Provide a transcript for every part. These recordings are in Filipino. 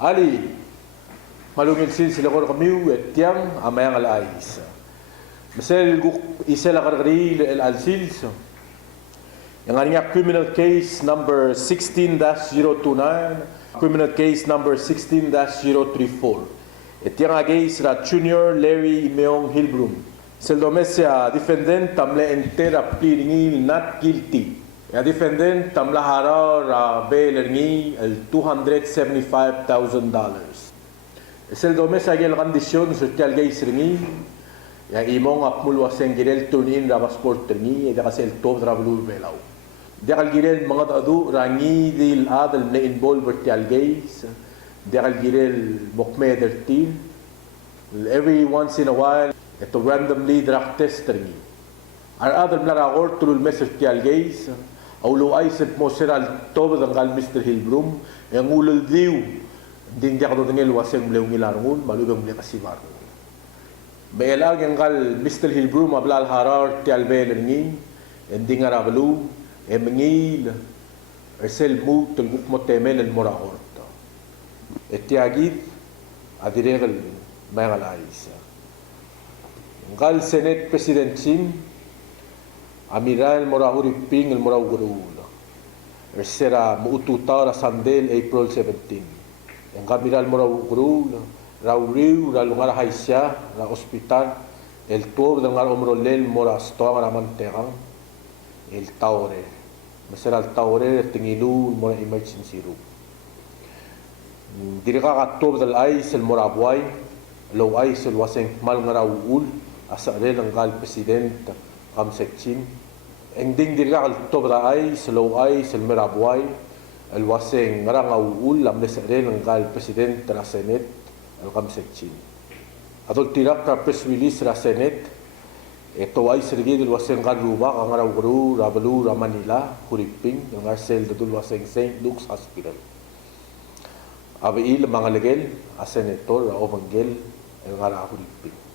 Ali, malungil sila ko kamiw at tiyang amayang alais. Masel guk isela karkari el alsils. Yang nga criminal case number 16-029, criminal case number 16-034. Et yang case ra Junior Larry Meong Hilbrum. Sel domesya defendant tamle entera pleading not guilty. Ya defendant tamla harar bail ngi el $275,000. Sel domesya gel kondisyon social case ngi ya imong apmul waseng girel tunin rabas sport ngi eda kasi el top travelur belaw. Dekal girel mga adu rangi dil adal na involve vertial case. Dekal girel mokmeder team. Every once in a while ito randomly drug tester ngi. Ar adal na rakor tulul message vertial case. Aulo ay sa moseral toba danggal Mr. Hilbrum yang ulul diw din dia kato ngel waseng mlew ngilarngun malugang mle kasibar. Maelag yang gal Mr. Hilbrum ablal harar ti albel ngi ending arabalu emngil ersel mu tulguk motemel el morahort. Etiagid adiregal mayangal ayisa. Gal Senate President Sim Amiral Morahuri Ping el Morau Gurul. Ersera muututara Sandel April 17. Yang Amiral Morau Gurul, Rauriu, Ralungar Haisya, la hospital, el tuor del ngar omrolel morasto ang ramanterang, el Taure. Masera el Taure, el tingilu, mora emergency room. Dirika ka tuor del ais, el Morabuay, lo ais, el waseng mal ngaraul, asa rel ang gal presidente, Kamsekchin. Ending dirga al tobra ay, slow ay, selmerabuay, el waseng ngarang auul, am nesaren ang gal presidente na Senate, al Kamsekchin. Atol tirak ka press release na Senate, ito ay sergid el waseng ngar lubak, ang ngaraw guru, rabalu, ramanila, Huriping, ang arsel dadul waseng St. Luke's Hospital. Abiil mga legel, a senator, a omanggel, ang ngaraw Huriping.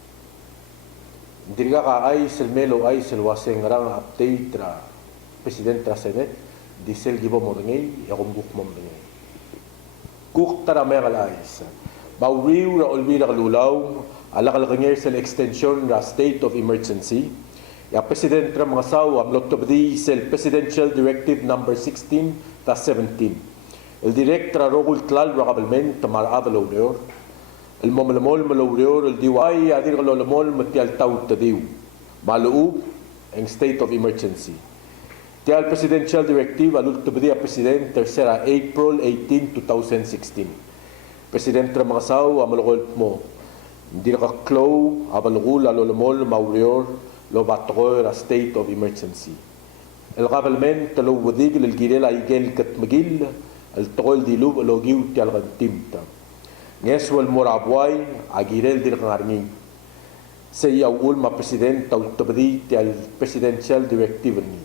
Dirga ka ay selmelo ay selwaseng rang update ra president ra Senate disel gibo mo ngey yakum guk mom ngey guk tara may kalais bawriw ra olbi ra kalulaw ala kalkanger sel extension ra state of emergency ya president ra mga saw amlot to di sel presidential directive number 16-17 el director rogul tlal ra kabalmen tamar adalo leor el momlamol malawrior el diway adir kalolomol matial taut tadiw maluub ang state of emergency tial presidential directive alul tubdi a president tercera April 18, 2016 president ra mga saw amalokol mo hindi nakaklow abalugul alolomol mawrior lo batkoy a state of emergency el kabalmen talo wadig el girel ay gel katmagil el tokol dilub alogiw tial kantimta Ngeswal Morabuay, agirel din kangarnging. Sa iyaul ma president tau tabdi tial presidential directive ni.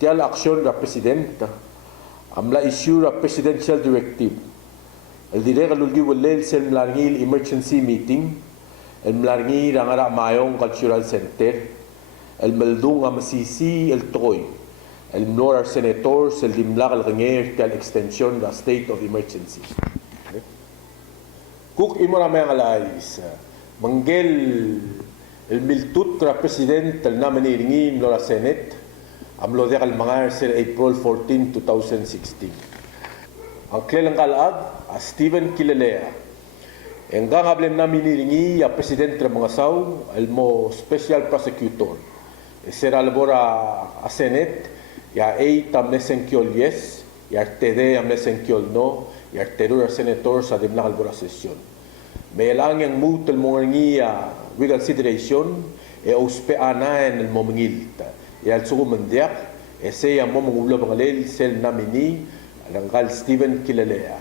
Tial aksyon ra president amla issue ra presidential directive. El dire kalulgi walel sel mlarngil emergency meeting, el mlarngi rangara mayong cultural center, el meldung am sisi el toy. El mlor senator sel dimla kalganger tial extension ra state of emergency. Kuk imora may alayis, manggel el miltut ra president el namaniringin lo la Senate, amlo de kalmangar sir April 14, 2016. Ang klelang kalad, a Stephen Kilelea, ang gangablem namaniringi a president ra mga saw, el mo special prosecutor. Sir albora a Senate, ya A tamnesenkyol yes, ya TD amnesenkyol no, ya terura senator sa dimla albora sesyon. May lang yang mutal mo ngiya with consideration e uspe anayan el momengilta. Ya el sugo mandiak e se ya mo mangula bangalel sel namini alangkal Stephen Kilelea.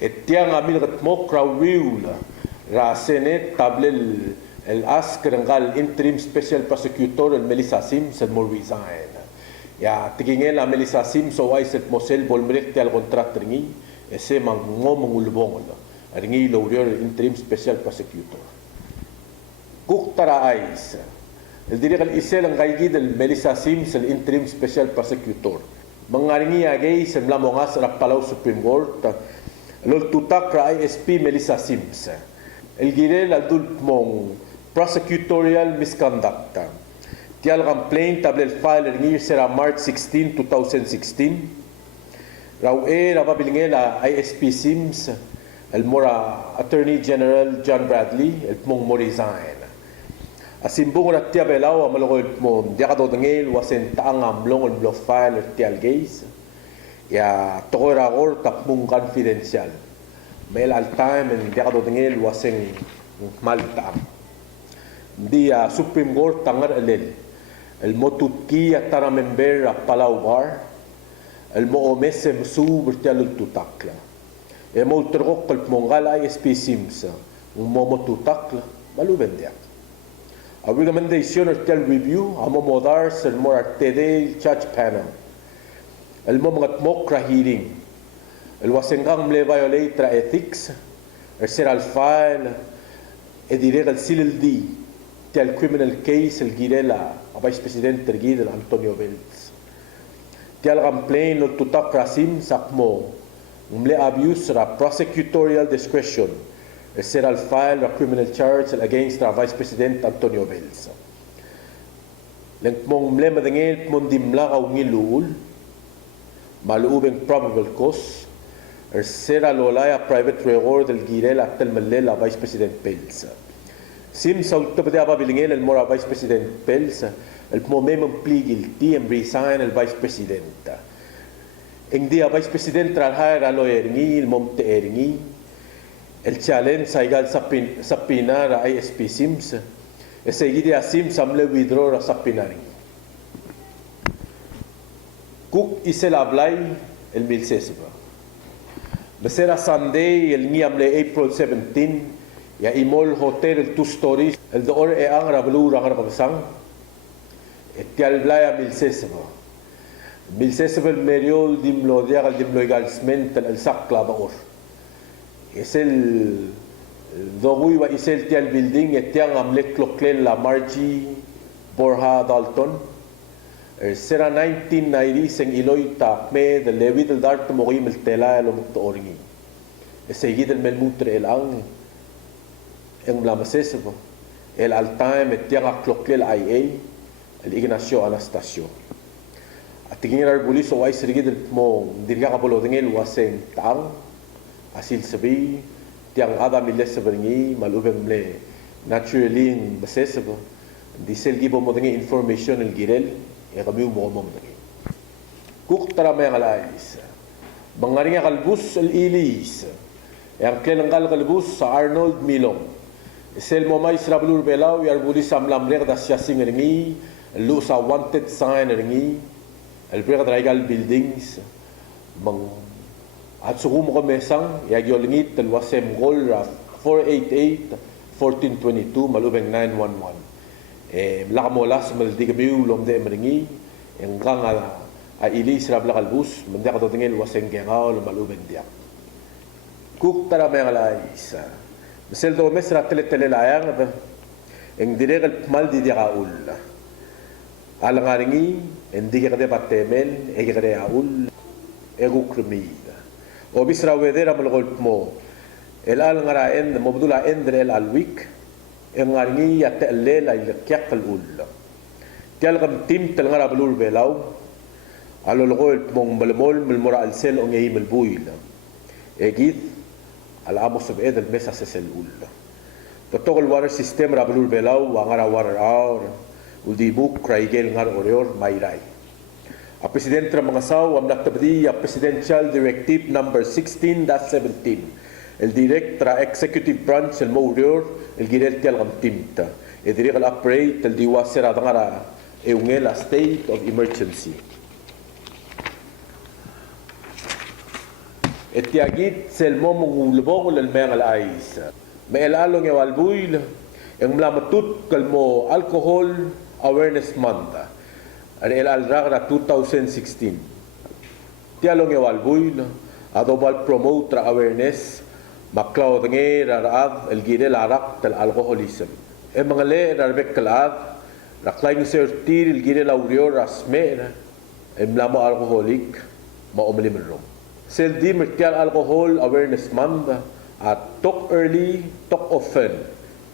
Et tiang amil kat mo crowriul ra Senate tablel el ask rangkal interim special prosecutor el Melissa Sim sel mo resign. Ya tigingel a Melissa Sim so ay set mosel bolmrekte al contract ringi ese mango mangulbong ringi lawyer interim special prosecutor kuk tara ais el dirikal isel ang kaigid el Melissa Sims el interim special prosecutor mangaringi agay sa mlamongas ra Palau Supreme Court Lol tutak ra ISP Melissa Sims. El girel adult mong prosecutorial misconduct. Tial complaint tablet file ngir sera March 16, 2016. Raw rababilingel ISP Sims el mora Attorney General John Bradley el mong mo resign. Asimbong rat tiya belaw amalogol mo diakado dengel wasen taang amlong el block file tial gaze. Ya tokoragor tapmong confidential. Mail al time and diakado dengel waseng malta. Di Supreme Court tangar elel. El motutki at tara member a Palau Bar. El mo omesem su bertialul tutakla. E mo tergok el mongal ISP Sims. Mo tutakla malubendiak. A recommendation or tel review amo modar ser more tede judge panel. El mo mga mokra hearing. El wasenggang mle violate ra ethics. El ser al file. E direct al silil di. Tel criminal case el girela a Vice President Tergidel Antonio Belts. Tel complain no tutak rasim sakmo. Mle abuse ra prosecutorial discretion. El ser al file ra criminal charge against ra Vice President Antonio Belts. Leng mong mle madengel mondimla kaw ngilul. Maluubeng probable cause, sera lolaya private reward del girel at el malela Vice President Pels. Sim sa utapade ababilingel el mora Vice President Pels, el momemum plea guilty and resign el Vice President. Eng dia Vice President tralhaya alo eringi, el momte eringi, el challenge sa igal sa pinar ISP Sims, esegidi a Sims amle withdraw sa pinaring. Cook isel ablay el 1016. Besera Sunday el niamle April 17 ya imol hotel el 2 stories el door e ang rablu rang rabsang etial blaya 1016. 1016 meriol dimlo diagal dimlo egalsment el sakla baor. Isel dogui wa isel tial building etiang amle kloklen la Margie Borja Dalton. Sera 1990 seng iloy takme de lewi del dart mogi mel tela lo mukto oringi. Seguid el melmutre el ang eng blamasesebo el al time et tiang klokle el IA el Ignacio Anastasio. Atingin arbulis o ay serigid el mo dirga kapolo dengel waseng tang asil sabi tiang ada miles sabringi malubeng mle naturally basesebo disel gibo mo dengi information el girel e kami mo dagi. Kuk tara may alais. Bangaringa kalbus el ilis. E ang kelanggal kalbus sa Arnold Milong. Sel mo may srablur belaw yar buli sam lamler da siyasing ringi, lu sa wanted sign ringi, el brega draigal buildings bang at sukum ko mesang yagyolingit el wasem gol ra 488 1422 malubeng 911. Lakamolas maldigamiu lomde emringi enggang a ilis rabla kalbus mendia kato tingel waseng gengaw maluben dia kuk tara mengalais mesel do mesra tele layang eng direk mal di dia kaul alangaringi endige kade batemel ege kade aul egu krumida o bisra wedera malgol mo el alangara en mobdula endre el alwik engaringi ya telela il kyakal ul tialgam tim telngara blur belaw alolgol mong malmol melmora al sel on yim albuil egid al amos of edel mesa sel ul totogol water system ra blur belaw wangara water hour udi book kraigel ngar orior mayray a presidente ra mga saw am naktabdi a presidential directive number 16-17 el director executive branch el morior el girel tial gamtimta e direct al operate el diwasera dangara e ungela state of emergency et tiagit sel momong ulbong el mengal ais me el along e walbuil eng mlamatut kalmo alcohol awareness month el alragra 2016 tialong e walbuil adobal promote awareness Maklaw dengi raraad el gire larak tel alcoholism. E mga le rarbek kalaad raklaing sertir el gire laurior rasme e mlamo alcoholic maumlim rom. Sel di mertial alcohol awareness month at talk early, talk often.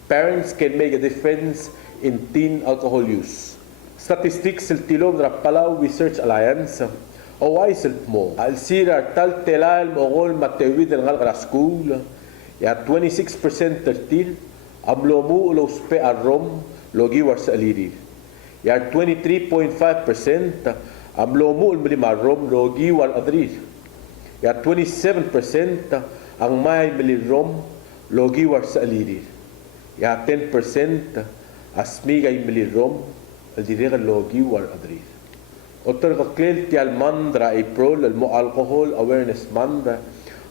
Parents can make a difference in teen alcohol use. Statistics sel tilom ra Palau Research Alliance o ay self mo. Al sira tal telal mo gol matewid ng alkara school. Ya 26% tertil amlo mu ulos pe arom logi war sa alirir. Ya 23.5% amlo mu ulmili marom logi war adrir. Ya 27% ang may milirom logi war sa alirir. Ya 10% asmigay milirom aldirir logi war adrir. Otor kaklil tial mandra April al mo alcohol awareness mandra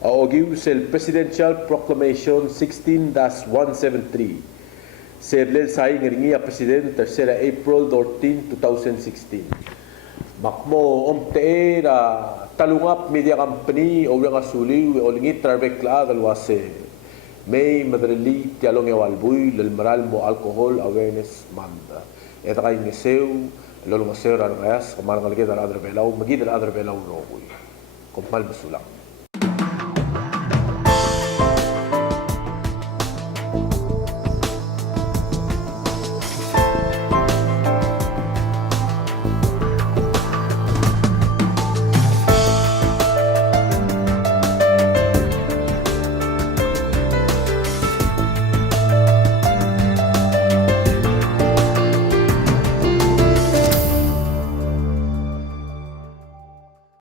aogiw sel Presidential Proclamation 16-173 serlel sayang ringi a President tercera April 14, 2016 makmo omte talungap media company o yang asuli o lingit trabekla dalwase may madrili tialong ewalbuy lelmaral mo alcohol awareness manda eta kay ngeseu lolo ngeseu ran kayas kamarang lagi dar adra belaw magi dar adra belaw rokoy kumpal basulang